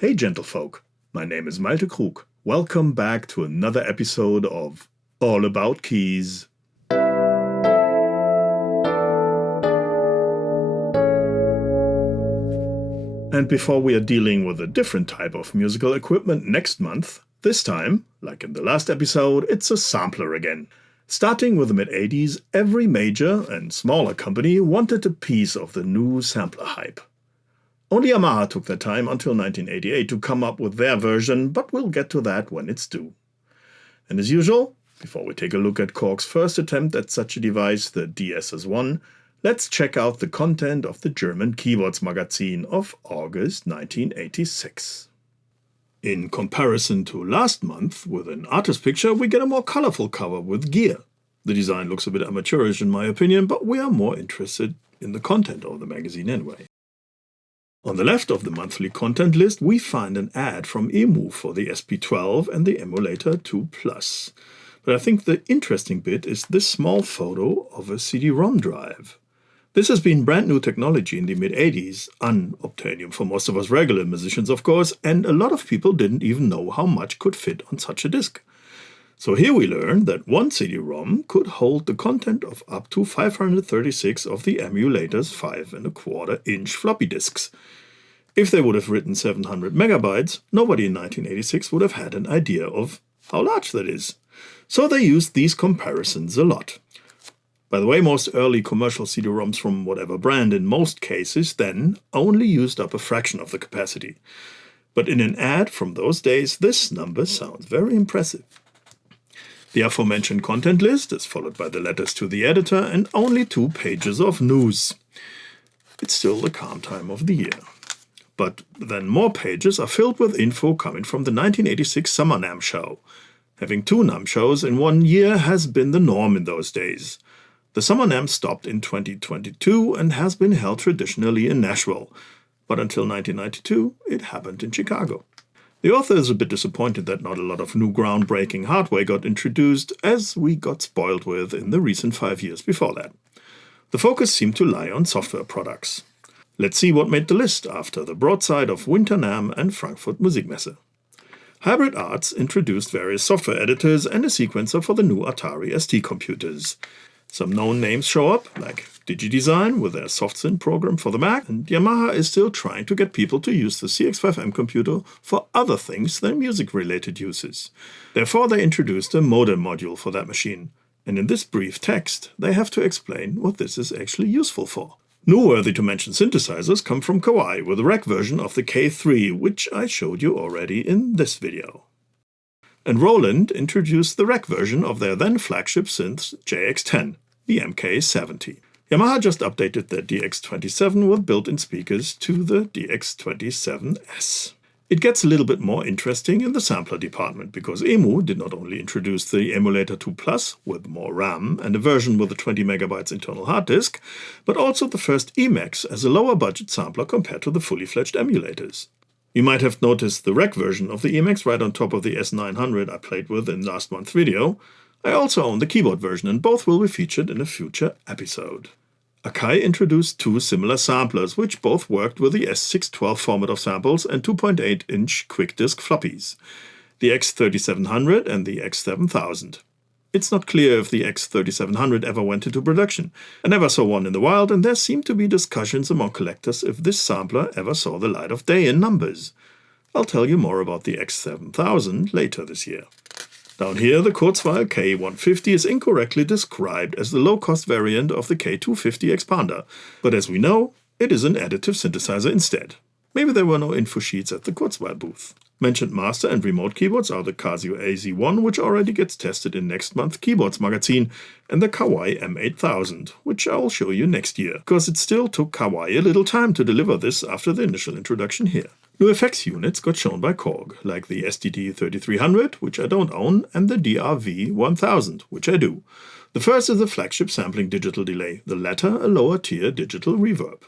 Hey gentlefolk, my name is Malte Krug. Welcome back to another episode of All About Keys. And before we are dealing with a different type of musical equipment next month, this time, like in the last episode, it's a sampler again. Starting with the mid-80s, every major and smaller company wanted a piece of the new sampler hype. Only Yamaha took their time until 1988 to come up with their version, but we'll get to that when it's due. And as usual, before we take a look at Korg's first attempt at such a device, the DSS1, let's check out the content of the German Keyboards Magazin of August 1986. In comparison to last month, with an artist picture, we get a more colorful cover with gear. The design looks a bit amateurish in my opinion, but we are more interested in the content of the magazine anyway. On the left of the monthly content list, we find an ad from EMU for the SP12 and the emulator 2 Plus. But I think the interesting bit is this small photo of a CD-ROM drive. This has been brand new technology in the mid-80s, unobtainium for most of us regular musicians of course, and a lot of people didn't even know how much could fit on such a disc. So here we learn that one CD-ROM could hold the content of up to 536 of the emulator's 5¼ floppy disks. If they would have written 700 megabytes, nobody in 1986 would have had an idea of how large that is. So they used these comparisons a lot. By the way, most early commercial CD-ROMs from whatever brand in most cases then only used up a fraction of the capacity. But in an ad from those days, this number sounds very impressive. The aforementioned content list is followed by the letters to the editor and only 2 pages of news. It's still the calm time of the year. But then more pages are filled with info coming from the 1986 Summer NAMM show. Having 2 NAMM shows in 1 year has been the norm in those days. The Summer NAMM stopped in 2022 and has been held traditionally in Nashville. But until 1992, it happened in Chicago. The author is a bit disappointed that not a lot of new groundbreaking hardware got introduced, as we got spoiled with in the recent 5 years before that. The focus seemed to lie on software products. Let's see what made the list after the broadside of Winter NAMM and Frankfurt Musikmesse. Hybrid Arts introduced various software editors and a sequencer for the new Atari ST computers. Some known names show up, like DigiDesign with their SoftSynth program for the Mac, and Yamaha is still trying to get people to use the CX5M computer for other things than music-related uses. Therefore, they introduced a modem module for that machine, and in this brief text, they have to explain what this is actually useful for. Noteworthy to mention synthesizers come from Kawai with a rack version of the K3, which I showed you already in this video. And Roland introduced the rack version of their then flagship synth JX10, the MK70. Yamaha just updated their DX27 with built-in speakers to the DX27S. It gets a little bit more interesting in the sampler department, because EMU did not only introduce the emulator 2 Plus with more RAM and a version with a 20 MB internal hard disk, but also the first Emax as a lower budget sampler compared to the fully fledged emulators. You might have noticed the rack version of the Emax right on top of the S900 I played with in last month's video. I also own the keyboard version, and both will be featured in a future episode. Akai introduced 2 similar samplers, which both worked with the S612 format of samples and 2.8-inch quick disk floppies, the X3700 and the X7000. It's not clear if the X3700 ever went into production. I never saw one in the wild, and there seem to be discussions among collectors if this sampler ever saw the light of day in numbers. I'll tell you more about the X7000 later this year. Down here, the Kurzweil K150 is incorrectly described as the low-cost variant of the K250 expander, but as we know, it is an additive synthesizer instead. Maybe there were no info sheets at the Kurzweil booth. Mentioned master and remote keyboards are the Casio AZ1, which already gets tested in next month's Keyboards Magazin, and the Kawai M8000, which I'll show you next year, because it still took Kawai a little time to deliver this after the initial introduction here. New effects units got shown by Korg, like the SDD3300, which I don't own, and the DRV1000, which I do. The first is a flagship sampling digital delay, the latter a lower-tier digital reverb.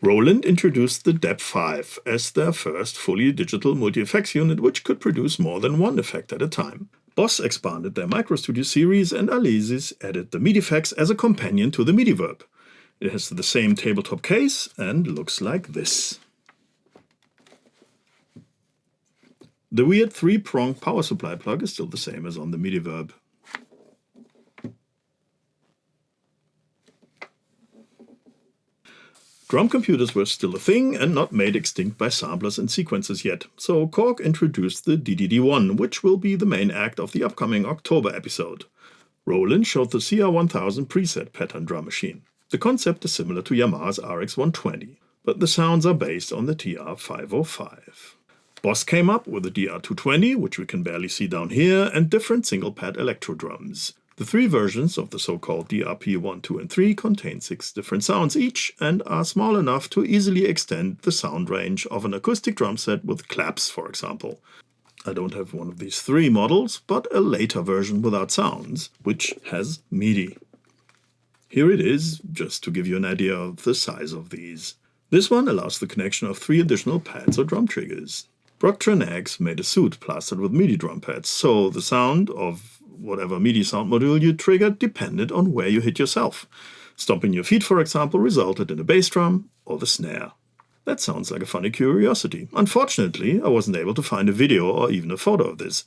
Roland introduced the DEP5 as their first fully digital multi-effects unit, which could produce more than one effect at a time. Boss expanded their MicroStudio series, and Alesis added the MIDI-Effects as a companion to the MIDI-Verb. It has the same tabletop case and looks like this. The weird 3-prong power supply plug is still the same as on the MIDI Verb. Drum computers were still a thing and not made extinct by samplers and sequencers yet, so Korg introduced the DDD1, which will be the main act of the upcoming October episode. Roland showed the CR1000 preset pattern drum machine. The concept is similar to Yamaha's RX120, but the sounds are based on the TR505. Boss came up with the DR220, which we can barely see down here, and different single-pad electro drums. The 3 versions of the so-called DRP1, 2 and 3 contain 6 different sounds each and are small enough to easily extend the sound range of an acoustic drum set with claps, for example. I don't have one of these 3 models, but a later version without sounds, which has MIDI. Here it is, just to give you an idea of the size of these. This one allows the connection of 3 additional pads or drum triggers. Procter & Eggs made a suit plastered with MIDI drum pads, so the sound of whatever MIDI sound module you triggered depended on where you hit yourself. Stomping your feet, for example, resulted in a bass drum or the snare. That sounds like a funny curiosity. Unfortunately, I wasn't able to find a video or even a photo of this.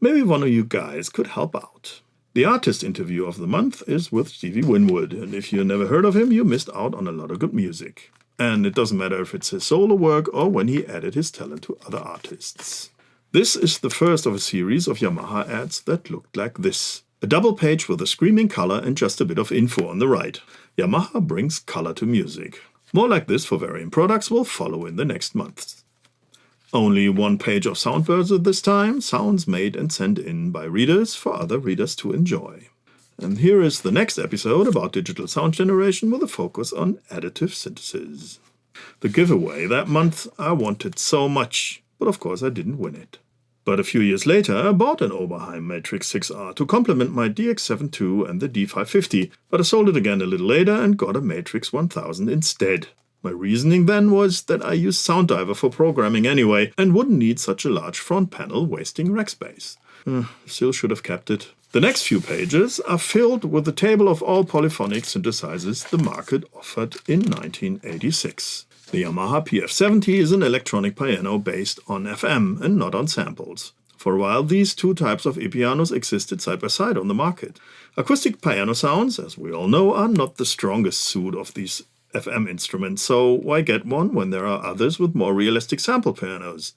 Maybe one of you guys could help out. The artist interview of the month is with Stevie Winwood, and if you never heard of him, you missed out on a lot of good music. And it doesn't matter if it's his solo work or when he added his talent to other artists. This is the first of a series of Yamaha ads that looked like this. A double page with a screaming color and just a bit of info on the right. Yamaha brings color to music. More like this for varying products will follow in the next months. Only 1 page of soundbirds at this time, sounds made and sent in by readers for other readers to enjoy. And here is the next episode about digital sound generation with a focus on additive synthesis. The giveaway that month I wanted so much, but of course I didn't win it. But a few years later I bought an Oberheim Matrix 6R to complement my DX7 II and the D550, but I sold it again a little later and got a Matrix 1000 instead. My reasoning then was that I use SoundDiver for programming anyway and wouldn't need such a large front panel wasting rack space. Still should have kept it. The next few pages are filled with the table of all polyphonic synthesizers the market offered in 1986. The Yamaha PF70 is an electronic piano based on FM and not on samples. For a while these 2 types of e-pianos existed side by side on the market. Acoustic piano sounds, as we all know, are not the strongest suit of these FM instruments, so why get one when there are others with more realistic sample pianos?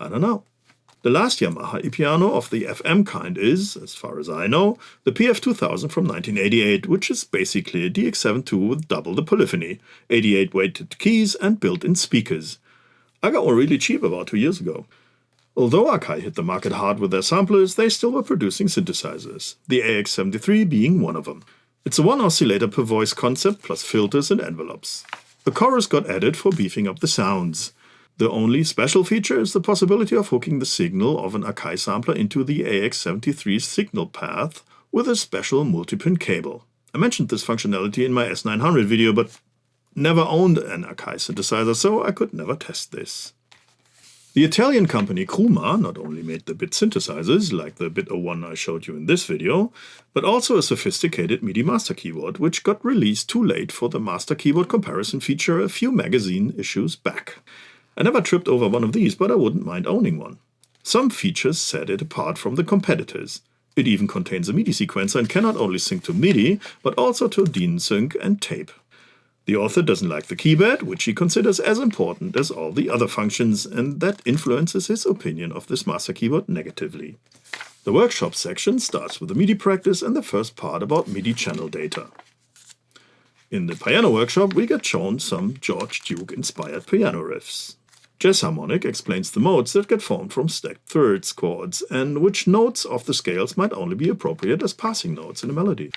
I don't know. The last Yamaha e-piano of the FM kind is, as far as I know, the PF2000 from 1988, which is basically a DX7 II with double the polyphony, 88 weighted keys and built-in speakers. I got one really cheap about 2 years ago. Although Akai hit the market hard with their samplers, they still were producing synthesizers, the AX73 being one of them. It's a 1 oscillator per voice concept plus filters and envelopes. A chorus got added for beefing up the sounds. The only special feature is the possibility of hooking the signal of an Akai sampler into the AX73's signal path with a special multi-pin cable. I mentioned this functionality in my S900 video, but never owned an Akai synthesizer, so I could never test this. The Italian company Kruma not only made the bit synthesizers, like the Bit.01 I showed you in this video, but also a sophisticated MIDI master keyboard, which got released too late for the master keyboard comparison feature a few magazine issues back. I never tripped over one of these, but I wouldn't mind owning one. Some features set it apart from the competitors. It even contains a MIDI sequencer and can not only sync to MIDI, but also to DIN sync and tape. The author doesn't like the keypad, which he considers as important as all the other functions, and that influences his opinion of this master keyboard negatively. The workshop section starts with the MIDI practice and the first part about MIDI channel data. In the piano workshop we get shown some George Duke-inspired piano riffs. Jazz Harmonic explains the modes that get formed from stacked thirds chords, and which notes of the scales might only be appropriate as passing notes in a melody.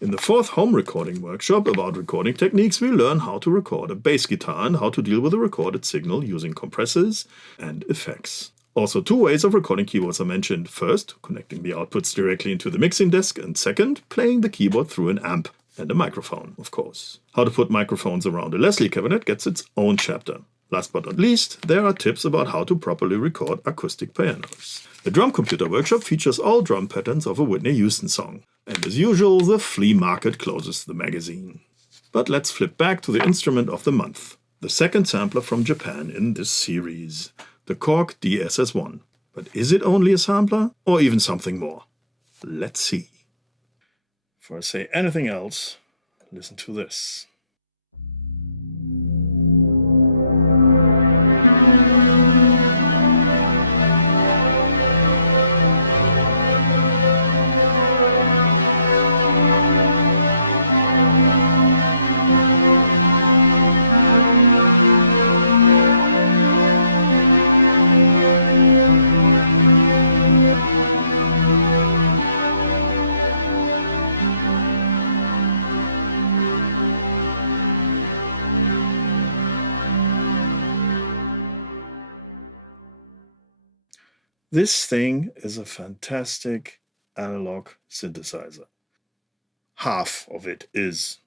In the 4th home recording workshop about recording techniques, we learn how to record a bass guitar and how to deal with a recorded signal using compressors and effects. Also 2 ways of recording keyboards are mentioned. First, connecting the outputs directly into the mixing desk, and second, playing the keyboard through an amp and a microphone, of course. How to put microphones around a Leslie cabinet gets its own chapter. Last but not least, there are tips about how to properly record acoustic pianos. The drum computer workshop features all drum patterns of a Whitney Houston song. And as usual, the flea market closes the magazine. But let's flip back to the instrument of the month, the second sampler from Japan in this series. the Korg DSS1. But is it only a sampler or even something more? Let's see. Before I say anything else, listen to this. This thing is a fantastic analog synthesizer. Half of it is.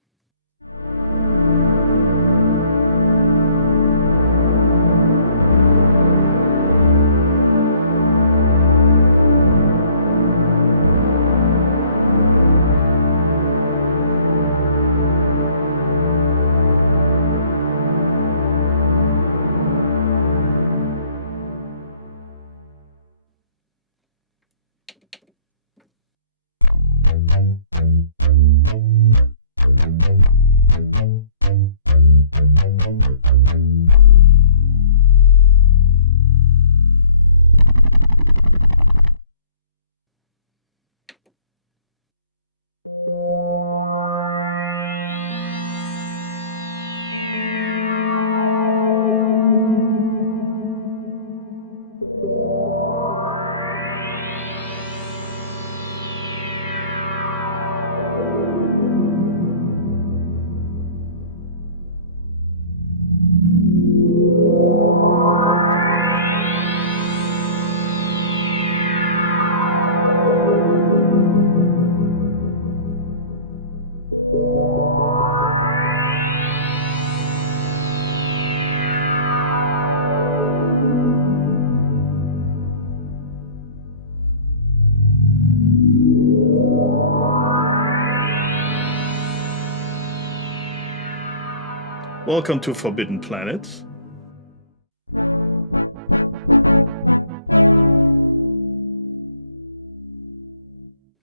Welcome to Forbidden Planet.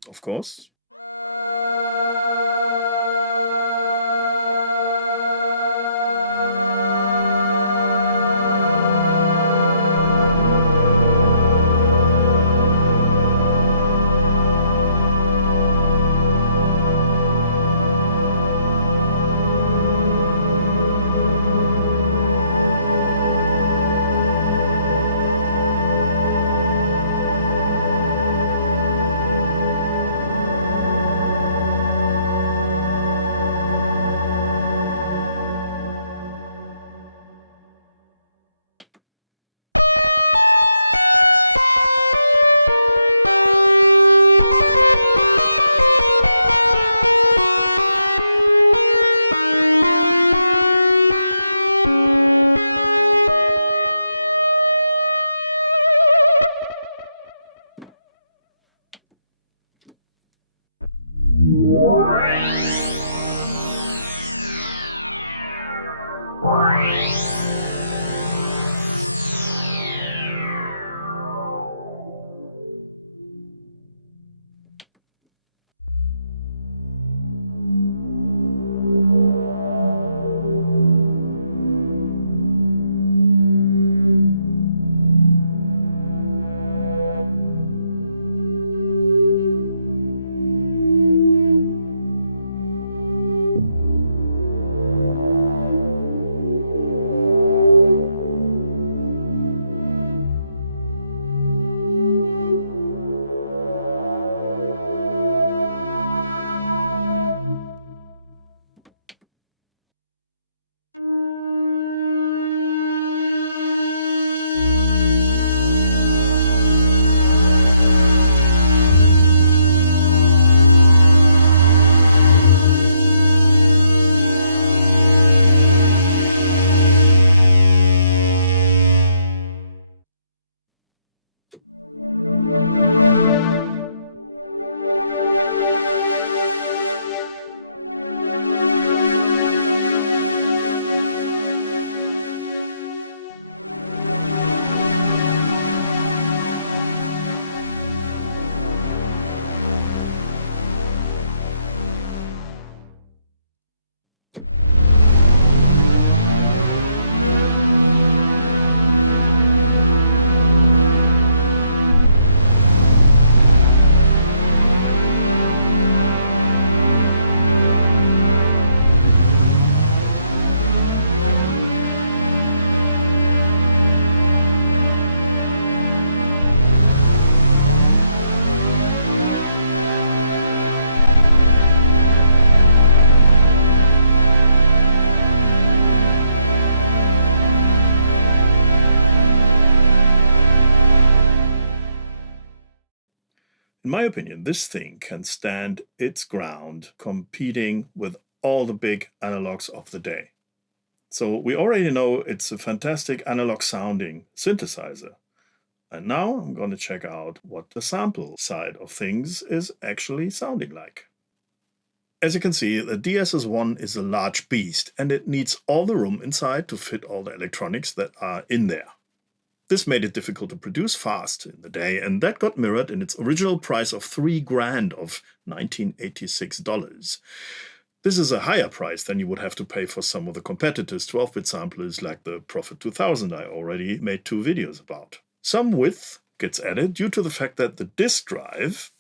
Of course. In my opinion, this thing can stand its ground competing with all the big analogs of the day. So we already know it's a fantastic analog sounding synthesizer. And now I'm going to check out what the sample side of things is actually sounding like. As you can see, the DSS1 is a large beast and it needs all the room inside to fit all the electronics that are in there. This made it difficult to produce fast in the day, and that got mirrored in its original price of $3,000 of $1986. This is a higher price than you would have to pay for some of the competitors' 12-bit samplers like the Prophet 2000 I already made 2 videos about. Some width gets added due to the fact that the disk drive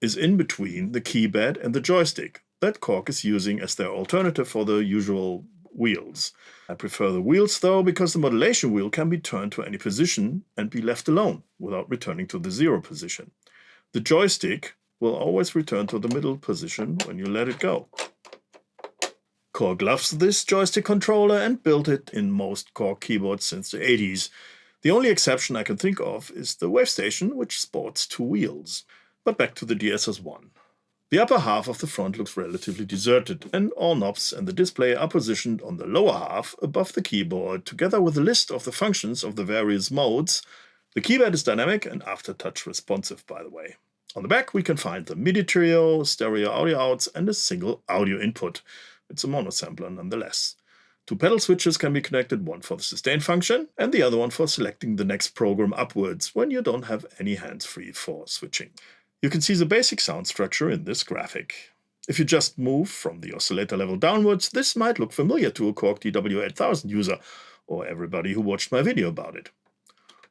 is in between the keypad and the joystick that Korg is using as their alternative for the usual wheels. I prefer the wheels though, because the modulation wheel can be turned to any position and be left alone without returning to the 0 position. The joystick will always return to the middle position when you let it go. Korg loves this joystick controller and built it in most Korg keyboards since the 80s. The only exception I can think of is the WaveStation, which sports 2 wheels. But back to the DSS1. The upper half of the front looks relatively deserted, and all knobs and the display are positioned on the lower half above the keyboard, together with a list of the functions of the various modes. The keypad is dynamic and aftertouch responsive, by the way. On the back we can find the MIDI trio, stereo audio outs, and a single audio input. It's a mono sampler nonetheless. 2 pedal switches can be connected, one for the sustain function and the other one for selecting the next program upwards when you don't have any hands-free for switching. You can see the basic sound structure in this graphic. If you just move from the oscillator level downwards, this might look familiar to a Korg DSS1 user, or everybody who watched my video about it.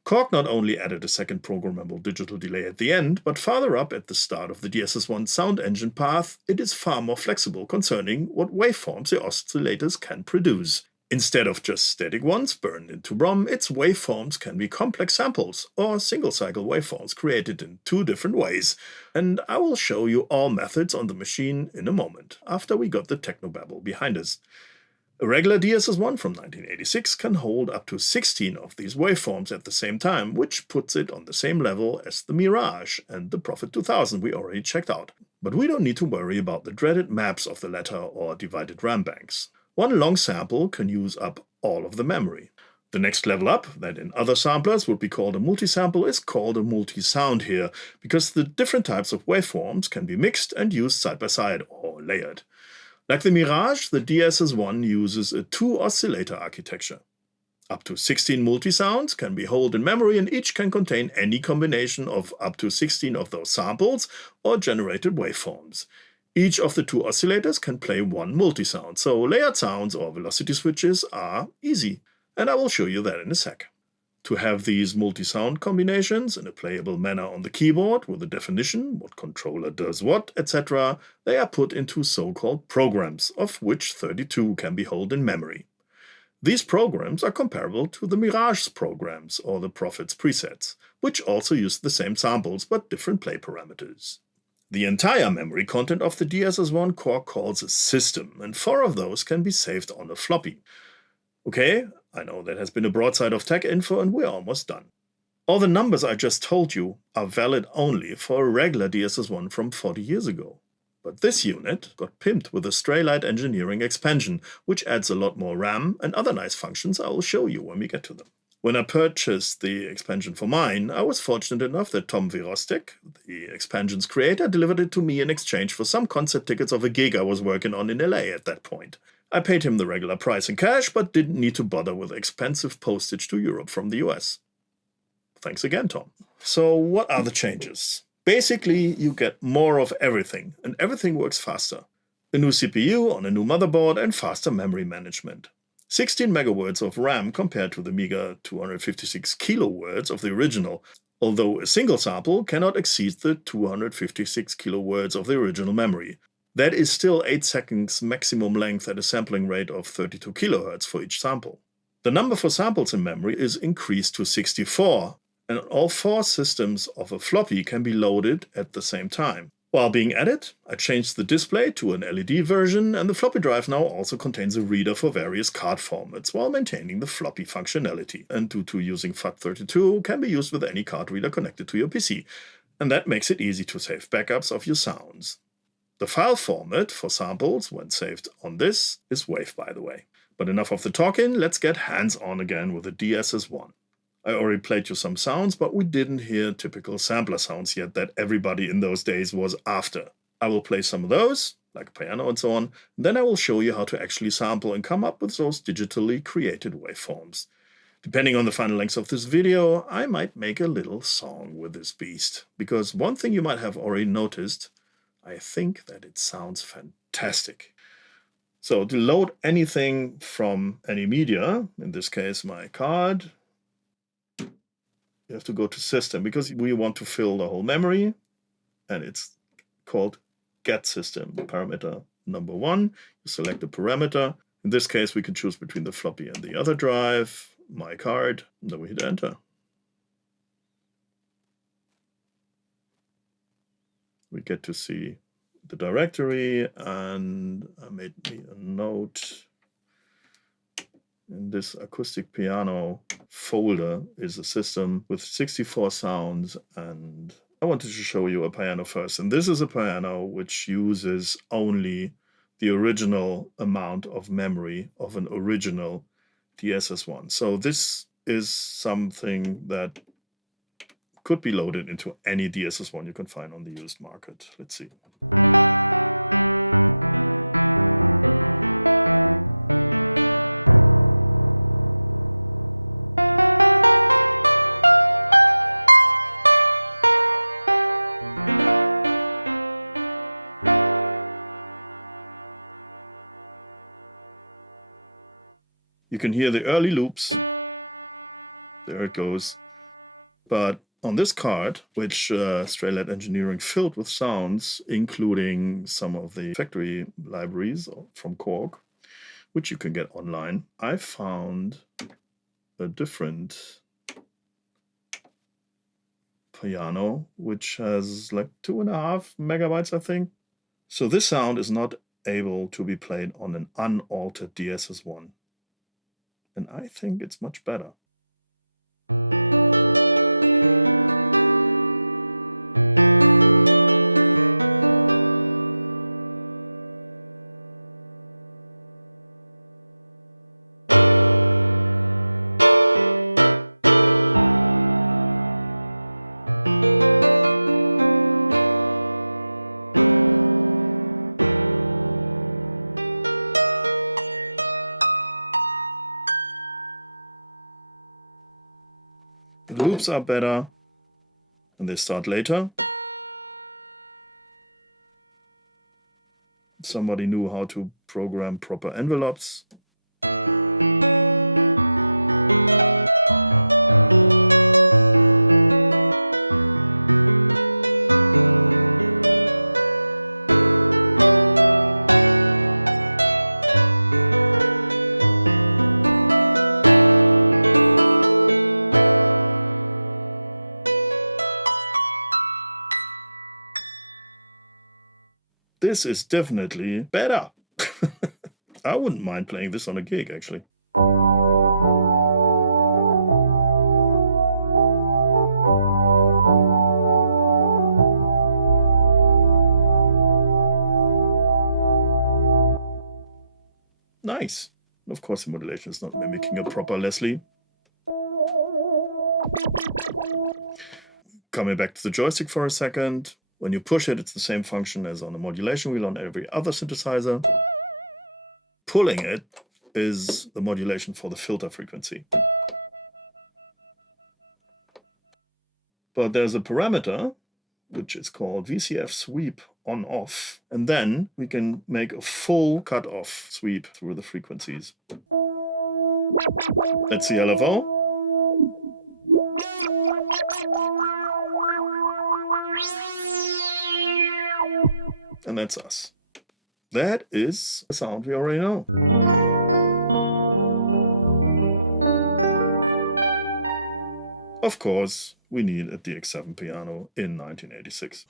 Korg not only added a second programmable digital delay at the end, but farther up at the start of the DSS1 sound engine path, it is far more flexible concerning what waveforms the oscillators can produce. Instead of just static ones burned into ROM, its waveforms can be complex samples or single-cycle waveforms created in 2 different ways, and I will show you all methods on the machine in a moment, after we got the technobabble behind us. A regular DSS1 from 1986 can hold up to 16 of these waveforms at the same time, which puts it on the same level as the Mirage and the Prophet 2000 we already checked out. But we don't need to worry about the dreaded maps of the latter or divided RAM banks. One long sample can use up all of the memory. The next level up, that in other samplers would be called a multisample, is called a multi-sound here, because the different types of waveforms can be mixed and used side by side or layered. Like the Mirage, the DSS1 uses a 2-oscillator architecture. Up to 16 multi-sounds can be held in memory, and each can contain any combination of up to 16 of those samples or generated waveforms. Each of the 2 oscillators can play 1 multi-sound, so layered sounds or velocity switches are easy, and I will show you that in a sec. To have these multi-sound combinations in a playable manner on the keyboard with a definition, what controller does what, etc., they are put into so-called programs, of which 32 can be held in memory. These programs are comparable to the Mirage's programs or the Prophet's presets, which also use the same samples but different play parameters. The entire memory content of the DSS1 Korg calls a system, and 4 of those can be saved on a floppy. Okay, I know that has been a broadside of tech info and we're almost done. All the numbers I just told you are valid only for a regular DSS1 from 40 years ago. But this unit got pimped with a Straylight Engineering expansion, which adds a lot more RAM and other nice functions I will show you when we get to them. When I purchased the expansion for mine, I was fortunate enough that Tom Virostek, the expansion's creator, delivered it to me in exchange for some concert tickets of a gig I was working on in LA at that point. I paid him the regular price in cash, but didn't need to bother with expensive postage to Europe from the US. Thanks again, Tom. So what are the changes? Basically, you get more of everything, and everything works faster. A new CPU on a new motherboard and faster memory management. 16 megawords of RAM compared to the meager 256 kilowords of the original, although a single sample cannot exceed the 256 kilowords of the original memory. That is still 8 seconds maximum length at a sampling rate of 32 kHz for each sample. The number for samples in memory is increased to 64, and all 4 systems of a floppy can be loaded at the same time. While being at it, I changed the display to an LED version, and the floppy drive now also contains a reader for various card formats while maintaining the floppy functionality, and due to using FAT32 can be used with any card reader connected to your PC. And that makes it easy to save backups of your sounds. The file format for samples when saved on this is WAV, by the way. But enough of the talking, let's get hands-on again with the DSS1. I already played you some sounds, but we didn't hear typical sampler sounds yet that everybody in those days was after. I will play some of those, like piano and so on, and then I will show you how to actually sample and come up with those digitally created waveforms. Depending on the final length of this video, I might make a little song with this beast, because one thing you might have already noticed, I think that it sounds fantastic. So to load anything from any media, in this case my card, you have to go to System, because we want to fill the whole memory, and it's called Get System, parameter number 1. You select the parameter. In this case, we can choose between the floppy and the other drive, my card, and then we hit enter. We get to see the directory, and I made me a note. In this acoustic piano folder is a system with 64 sounds, and I wanted to show you a piano first. And this is a piano which uses only the original amount of memory of an original DSS1. So this is something that could be loaded into any DSS1 you can find on the used market. Let's see. You can hear the early loops. There it goes. But on this card, which Straylight Engineering filled with sounds, including some of the factory libraries from Korg, which you can get online, I found a different piano, which has like 2.5 megabytes, I think. So this sound is not able to be played on an unaltered DSS1. And I think it's much better. The loops are better, and they start later. Somebody knew how to program proper envelopes. This is definitely better. I wouldn't mind playing this on a gig, actually. Nice. Of course, the modulation is not mimicking a proper Leslie. Coming back to the joystick for a second. When you push it, it's the same function as on the modulation wheel on every other synthesizer. Pulling it is the modulation for the filter frequency. But there's a parameter, which is called VCF sweep on-off, and then we can make a full cut-off sweep through the frequencies. Let's see LFO. And that's us. That is a sound we already know. Of course, we need a DX7 piano in 1986.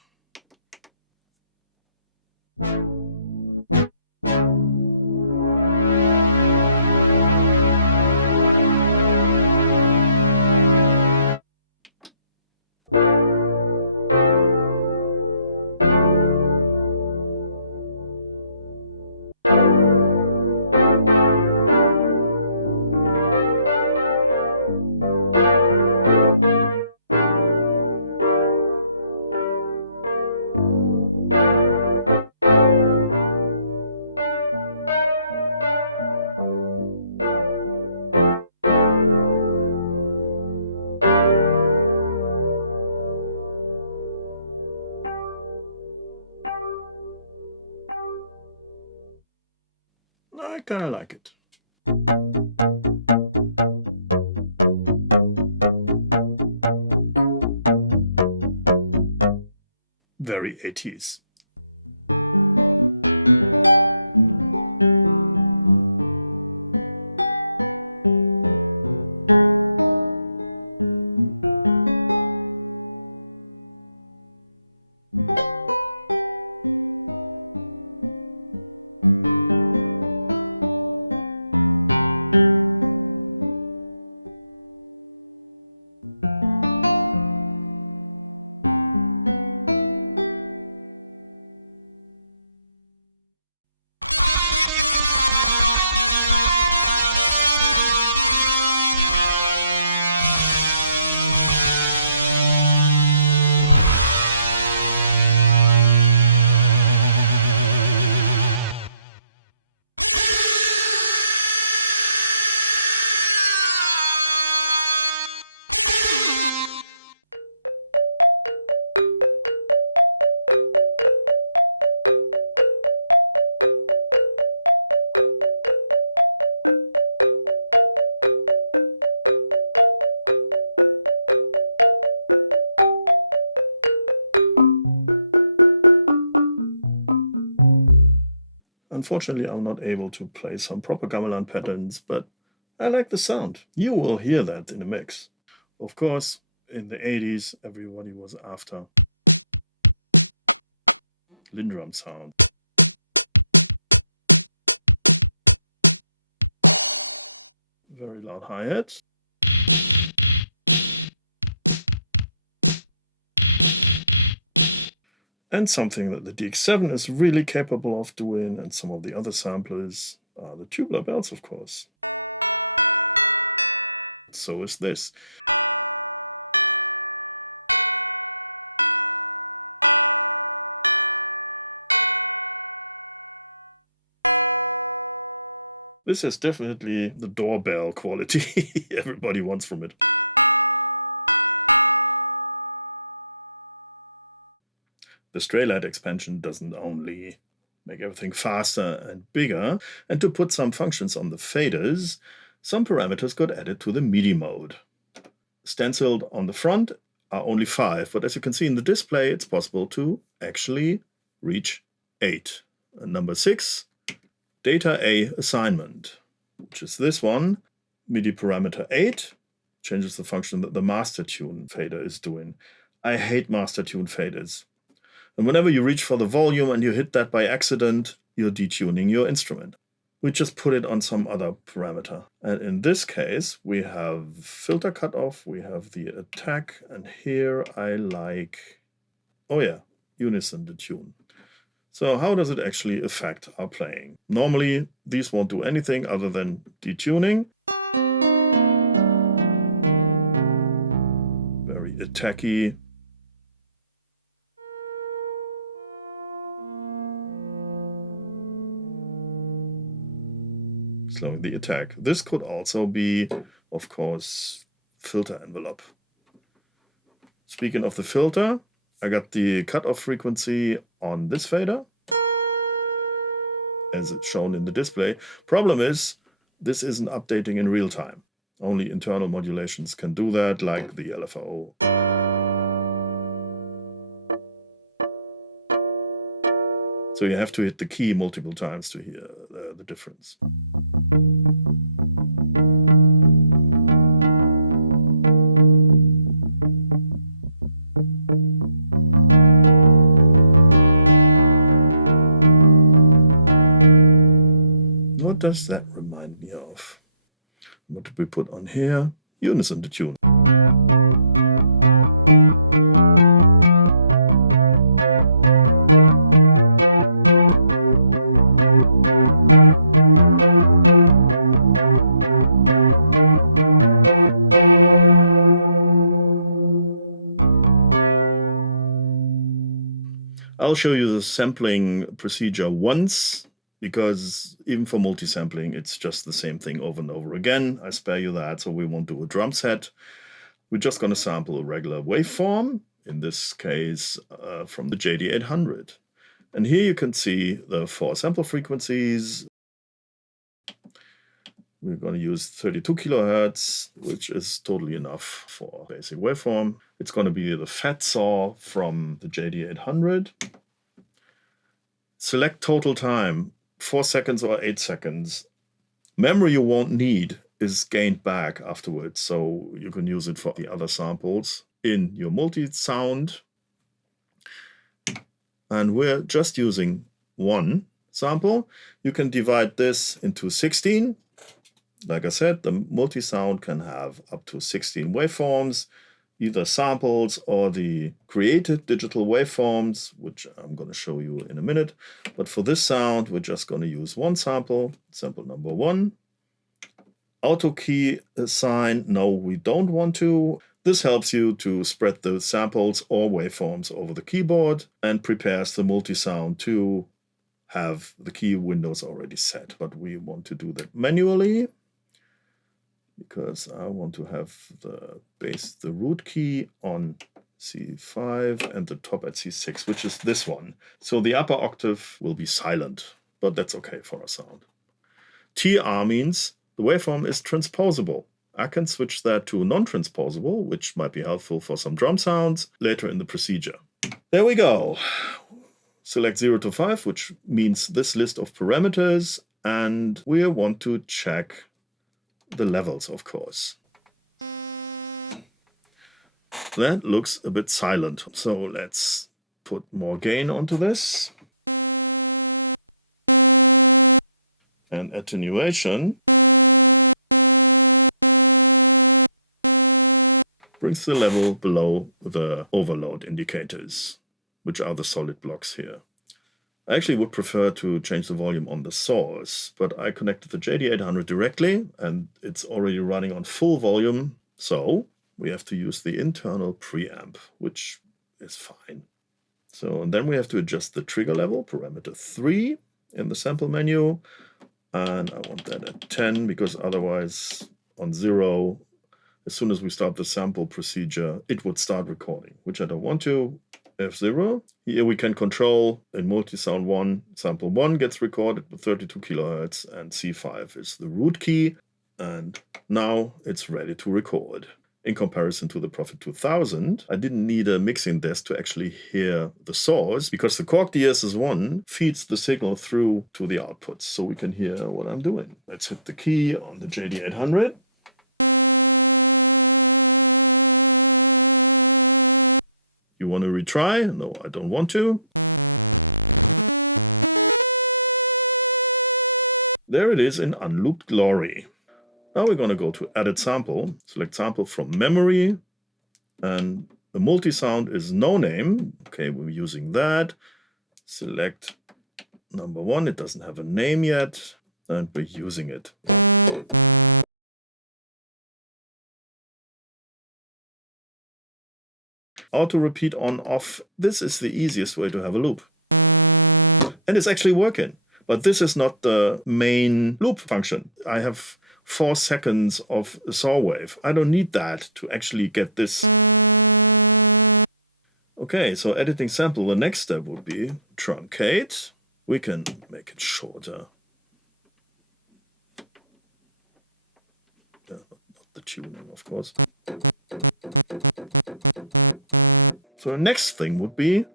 kind of like it. Very 80s. Unfortunately, I'm not able to play some proper gamelan patterns, but I like the sound. You will hear that in the mix. Of course, in the 80s, everybody was after Lindrum sound. Very loud hi-hats. And something that the DX7 is really capable of doing, and some of the other samplers are the tubular bells, of course. So is this. This is definitely the doorbell quality everybody wants from it. The Straylight expansion doesn't only make everything faster and bigger, and to put some functions on the faders, some parameters got added to the MIDI mode. Stenciled on the front are only 5, but as you can see in the display, it's possible to actually reach 8. And number 6, Data A assignment, which is this one, MIDI parameter 8, changes the function that the master tune fader is doing. I hate master tune faders. And whenever you reach for the volume and you hit that by accident, you're detuning your instrument. We just put it on some other parameter. And in this case, we have filter cutoff, we have the attack, and here I like, oh yeah, unison detune. So how does it actually affect our playing? Normally, these won't do anything other than detuning. Very attacky. Slowing the attack. This could also be, of course, filter envelope. Speaking of the filter, I got the cutoff frequency on this fader, as it's shown in the display. Problem is, this isn't updating in real time. Only internal modulations can do that, like the LFO. So you have to hit the key multiple times to hear the difference. What does that remind me of? What did we put on here? Unison detune. I'll show you the sampling procedure once, because even for multi-sampling, it's just the same thing over and over again. I spare you that, so we won't do a drum set. We're just going to sample a regular waveform, in this case from the JD800. And here you can see the 4 sample frequencies, We're going to use 32 kilohertz, which is totally enough for a basic waveform. It's going to be the fat saw from the JD800. Select total time, 4 seconds or 8 seconds. Memory you won't need is gained back afterwards, so you can use it for the other samples in your multi-sound. And we're just using one sample. You can divide this into 16. Like I said, the multi-sound can have up to 16 waveforms, either samples or the created digital waveforms, which I'm going to show you in a minute. But for this sound, we're just going to use one sample, sample number 1. Auto key assign, no, we don't want to. This helps you to spread the samples or waveforms over the keyboard and prepares the multi-sound to have the key windows already set. But we want to do that manually, because I want to have the root key on C5 and the top at C6, which is this one. So the upper octave will be silent, but that's okay for our sound. TR means the waveform is transposable. I can switch that to non-transposable, which might be helpful for some drum sounds later in the procedure. There we go. Select 0 to 5, which means this list of parameters, and we want to check the levels, of course. That looks a bit silent, so let's put more gain onto this. And attenuation brings the level below the overload indicators, which are the solid blocks here. I actually would prefer to change the volume on the source, but I connected the JD800 directly and it's already running on full volume, so we have to use the internal preamp, which is fine. So and then we have to adjust the trigger level, parameter 3 in the sample menu, and I want that at 10 because otherwise on 0, as soon as we start the sample procedure, it would start recording, which I don't want to. F0. Here we can control in multi-sound 1, sample 1 gets recorded with 32 kilohertz and C5 is the root key. And now it's ready to record. In comparison to the Prophet 2000, I didn't need a mixing desk to actually hear the source because the Korg DSS1 feeds the signal through to the outputs, so we can hear what I'm doing. Let's hit the key on the JD800. You want to retry? No, I don't want to. There it is in unlooped glory. Now we're going to go to Edit Sample, select Sample from Memory, and the multi-sound is no name. Okay, we're using that. Select number 1, it doesn't have a name yet, and we're using it. Auto repeat on off. This is the easiest way to have a loop. And it's actually working. But this is not the main loop function. I have 4 seconds of a saw wave. I don't need that to actually get this. Okay, so editing sample, the next step would be truncate. We can make it shorter. Not the tuning, of course. So the next thing would be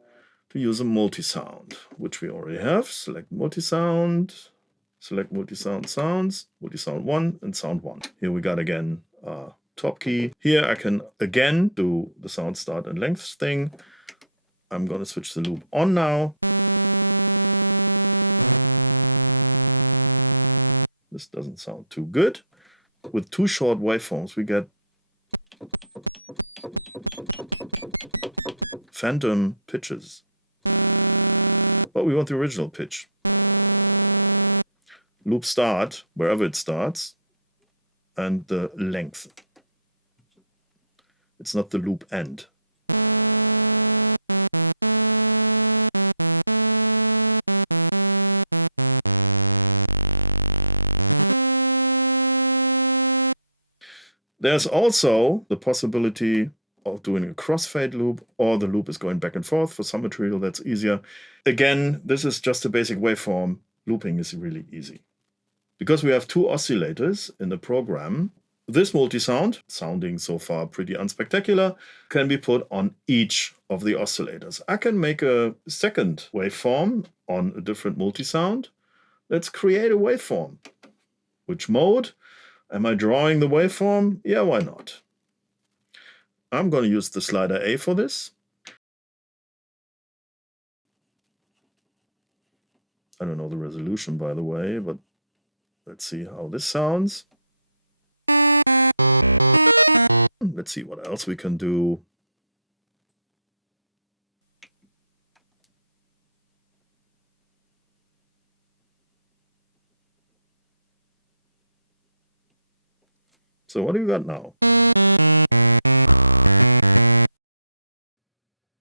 to use a multi-sound, which we already have. Select multi-sound, select multi-sound sounds, multi-sound 1 and sound 1. Here we got again top key. Here I can again do the sound start and length thing. I'm going to switch the loop on now. This doesn't sound too good. With 2 short waveforms we get phantom pitches. But we want the original pitch. Loop start, wherever it starts, and the length. It's not the loop end. There's also the possibility of doing a crossfade loop, or the loop is going back and forth. For some material that's easier. Again, this is just a basic waveform. Looping is really easy. Because we have two oscillators in the program, this multi-sound, sounding so far pretty unspectacular, can be put on each of the oscillators. I can make a second waveform on a different multi-sound. Let's create a waveform. Which mode? Am I drawing the waveform? Yeah, why not? I'm going to use the slider A for this. I don't know the resolution, by the way, but let's see how this sounds. Let's see what else we can do. So what do we got now?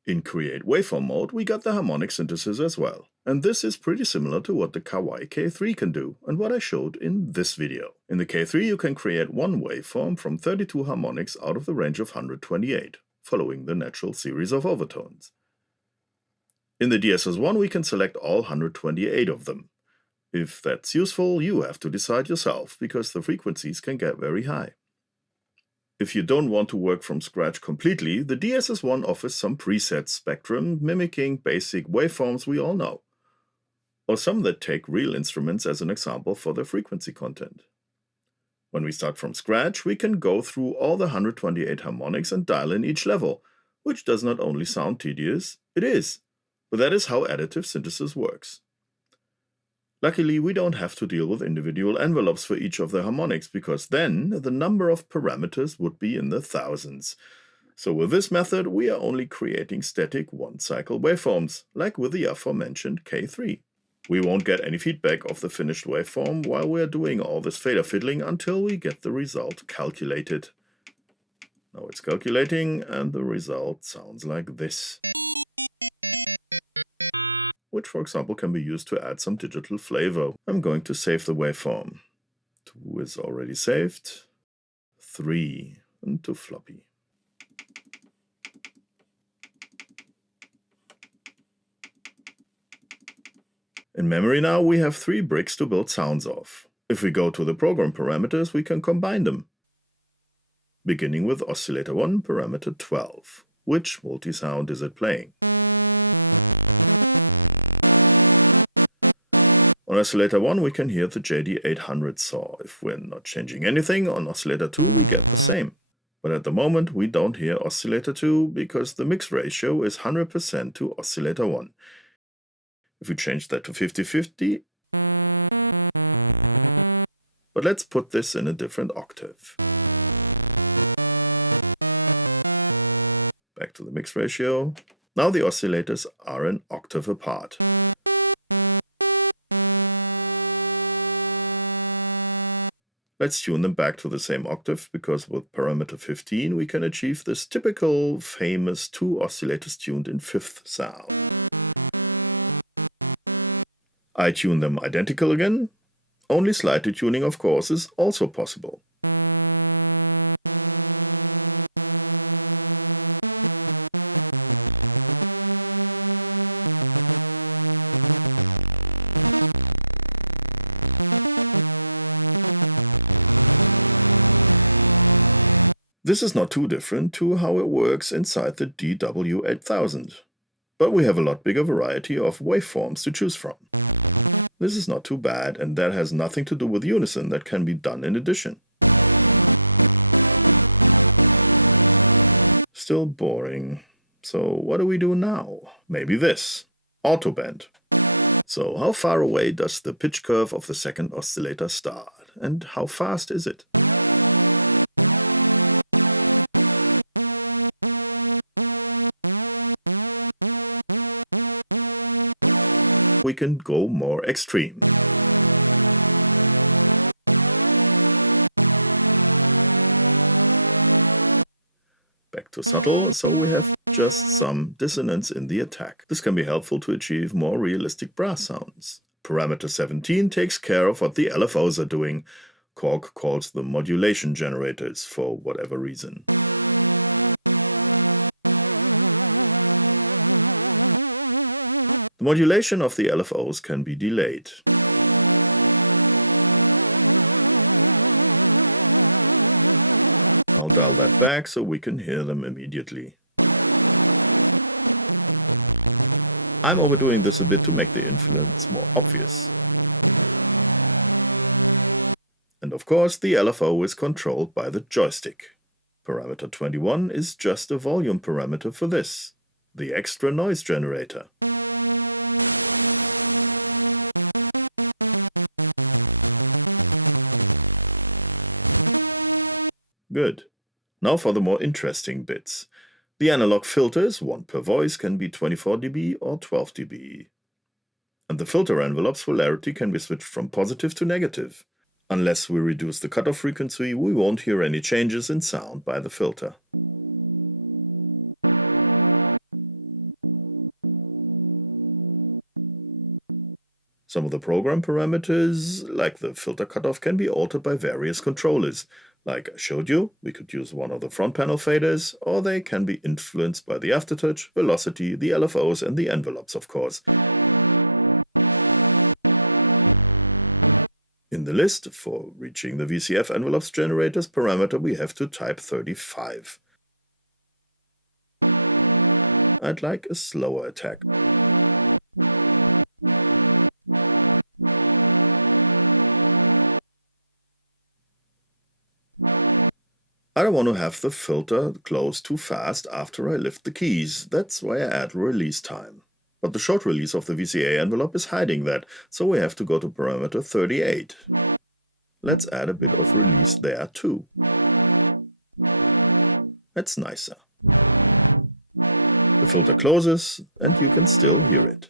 In Create Waveform mode, we got the harmonic synthesis as well. And this is pretty similar to what the Kawaii K3 can do and what I showed in this video. In the K3 you can create one waveform from 32 harmonics out of the range of 128, following the natural series of overtones. In the DSS1 we can select all 128 of them. If that's useful, you have to decide yourself, because the frequencies can get very high. If you don't want to work from scratch completely, the DSS1 offers some preset spectrum mimicking basic waveforms we all know, or some that take real instruments as an example for their frequency content. When we start from scratch, we can go through all the 128 harmonics and dial in each level, which does not only sound tedious, it is, but that is how additive synthesis works. Luckily, we don't have to deal with individual envelopes for each of the harmonics, because then the number of parameters would be in the thousands. So with this method, we are only creating static one-cycle waveforms, like with the aforementioned K3. We won't get any feedback of the finished waveform while we are doing all this fader fiddling until we get the result calculated. Now it's calculating, and the result sounds like this, which for example can be used to add some digital flavor. I'm going to save the waveform. 2 is already saved, 3 and to floppy. In memory now we have 3 bricks to build sounds of. If we go to the program parameters, we can combine them. Beginning with oscillator 1 parameter 12. Which multi-sound is it playing? On oscillator 1 we can hear the JD800 saw. If we're not changing anything, on oscillator 2 we get the same. But at the moment we don't hear oscillator 2 because the mix ratio is 100% to oscillator 1. If we change that to 50-50, but let's put this in a different octave. Back to the mix ratio. Now the oscillators are an octave apart. Let's tune them back to the same octave, because with parameter 15 we can achieve this typical famous 2 oscillators tuned in 5th sound. I tune them identical again. Only slight tuning, of course, is also possible. This is not too different to how it works inside the DW8000, but we have a lot bigger variety of waveforms to choose from. This is not too bad, and that has nothing to do with unison. That can be done in addition. Still boring. So what do we do now? Maybe this. Auto bend. So how far away does the pitch curve of the second oscillator start? And how fast is it? We can go more extreme. Back to subtle, so we have just some dissonance in the attack. This can be helpful to achieve more realistic brass sounds. Parameter 17 takes care of what the LFOs are doing. Korg calls them modulation generators for whatever reason. The modulation of the LFOs can be delayed. back so we can hear them immediately. I'm overdoing this a bit to make the influence more obvious. And of course, the LFO is controlled by the joystick. Parameter 21 is just a volume parameter for this, the extra noise generator. Good. Now for the more interesting bits. The analog filters, one per voice, can be 24 dB or 12 dB. And the filter envelope's polarity can be switched from positive to negative. Unless we reduce the cutoff frequency, we won't hear any changes in sound by the filter. Some of the program parameters, like the filter cutoff, can be altered by various controllers. Like I showed you, we could use one of the front panel faders, or they can be influenced by the aftertouch, velocity, the LFOs, and the envelopes, of course. In the list, for reaching the VCF envelopes generators parameter, we have to type 35. I'd like a slower attack. I don't want to have the filter close too fast after I lift the keys. That's why I add release time. But the short release of the VCA envelope is hiding that, so we have to go to parameter 38. Let's add a bit of release there too. That's nicer. The filter closes and you can still hear it.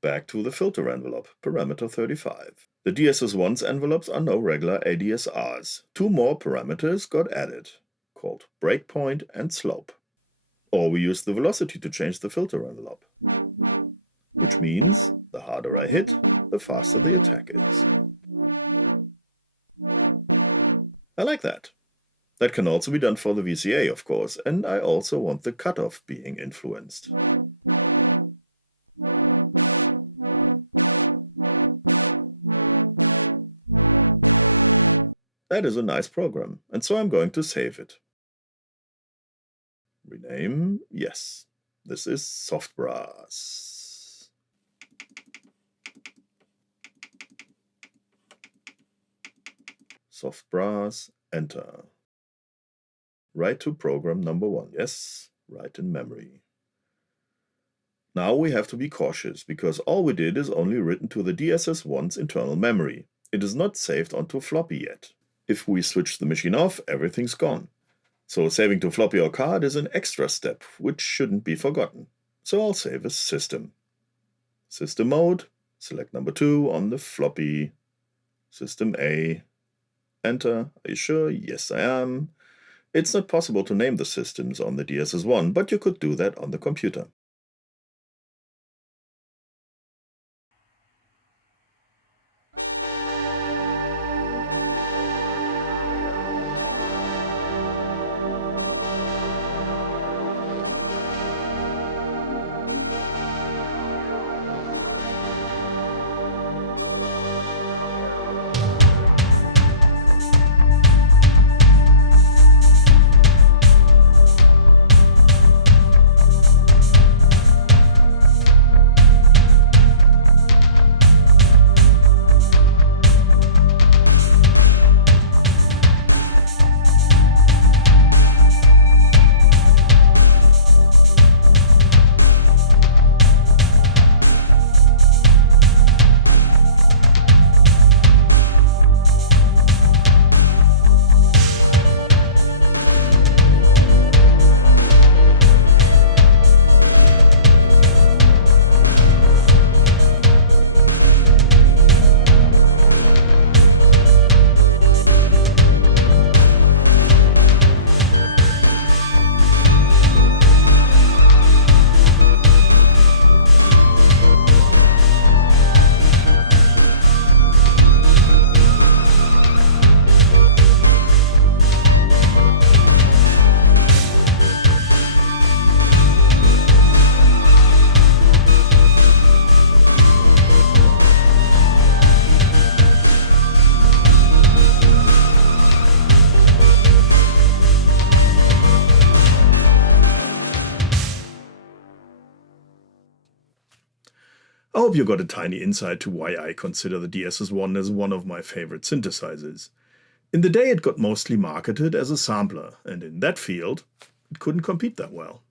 Back to the filter envelope, parameter 35. The DSS1's envelopes are no regular ADSRs. Two more parameters got added, called breakpoint and slope. Or we use the velocity to change the filter envelope. Which means the harder I hit, the faster the attack is. I like that. That can also be done for the VCA, of course, and I also want the cutoff being influenced. That is a nice program, and so I'm going to save it. Rename, yes. This is Soft Brass. Soft Brass, enter. Write to program number 1, yes, write in memory. Now we have to be cautious, because all we did is only written to the DSS1's internal memory. It is not saved onto floppy yet. If we switch the machine off, everything's gone. So saving to floppy or card is an extra step, which shouldn't be forgotten. So I'll save as system. System mode, select number 2 on the floppy. System A. Enter. Are you sure? Yes, I am. It's not possible to name the systems on the DSS1, but you could do that on the computer. hope you got a tiny insight to why I consider the DSS1 as one of my favorite synthesizers. In the day it got mostly marketed as a sampler, and in that field, it couldn't compete that well.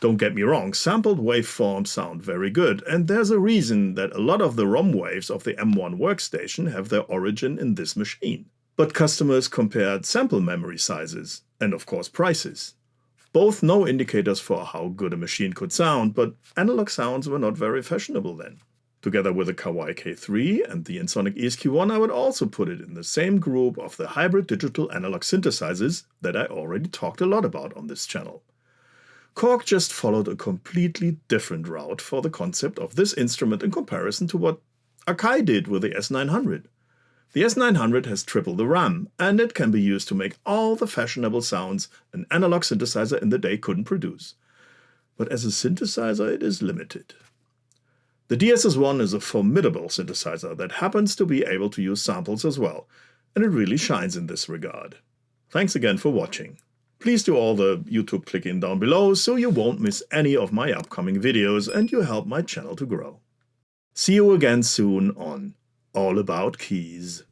Don't get me wrong, sampled waveforms sound very good, and there's a reason that a lot of the ROM waves of the M1 workstation have their origin in this machine. But customers compared sample memory sizes, and of course prices. Both no indicators for how good a machine could sound, but analog sounds were not very fashionable then. Together with the Kawai K3 and the Ensoniq ESQ1, I would also put it in the same group of the hybrid digital analog synthesizers that I already talked a lot about on this channel. Korg just followed a completely different route for the concept of this instrument in comparison to what Akai did with the S900. The S900 has triple the RAM, and it can be used to make all the fashionable sounds an analog synthesizer in the day couldn't produce. But as a synthesizer, it is limited. The DSS1 is a formidable synthesizer that happens to be able to use samples as well, and it really shines in this regard. Thanks again for watching. Please do all the YouTube click-in down below so you won't miss any of my upcoming videos and you help my channel to grow. See you again soon on All About Keys.